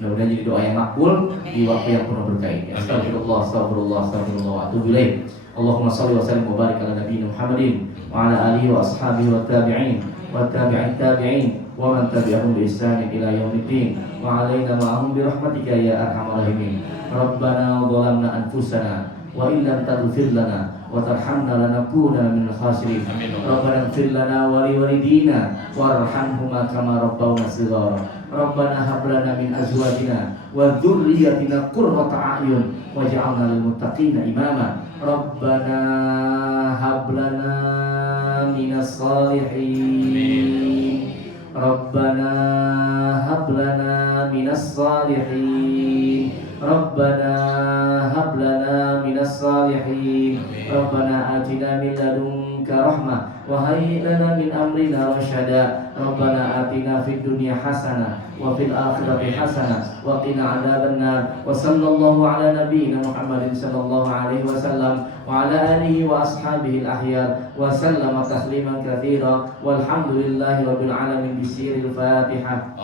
Mudah-mudahan jadi doa yang makbul di waktu yang penuh berkah ini. Astagfirullah, astagfirullah, astagfirullah wa atubu ilaih. Allahumma shalli wa sallim wa barik ala nabiyina Muhammadin wa ala alihi wa ashabihi wa tabi'in wa tabi'in tabi'in wa man tabi'ahum bi ihsanin ila yaumiddin wa alaina ma'ahum bi rahmatika ya arhamar rahimin. Rabbana zalamna anfusana wa in lam taghfir lana wa tarhamna lanakunanna minal khasirin. Rabbana ighfir lana wa liwalidina warhamhuma kama rabbawna shighara. Rabbana hab lana min azwajina wa dzurriyyatina qurrata a'yun waj'alna lil muttaqina imama. Rabbana hab lana minas salihin. Rabbana hab lana minas salihin. Rabbana hab lana minas salihin. Rabbana atina min ladunka rahmah wa hayyi lana min amrina rasyada. Rabbana atina fid dunya hasanah wa fil akhirati hasanah wa qina adzabannar. Wa sallallahu ala nabiyyina Muhammadin sallallahu alaihi wasallam wa ala alihi wa ashabihi al-ahyar wa sallama tasliman katsira walhamdulillahi rabbil alamin bisiril Fatihah.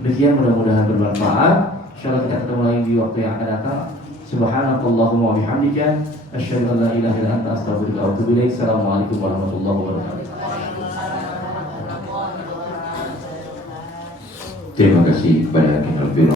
Demikian mudah-mudahan bermanfaat. Insyaallah kita ketemu lagi di waktu yang akan datang. Subhanakallahumma wa bihamdika asyhadu an la ilaha illa anta astaghfiruka wa atubu ilaik. Assalamualaikum warahmatullahi wabarakatuh. Terima kasih kepada Hakim Rabbir.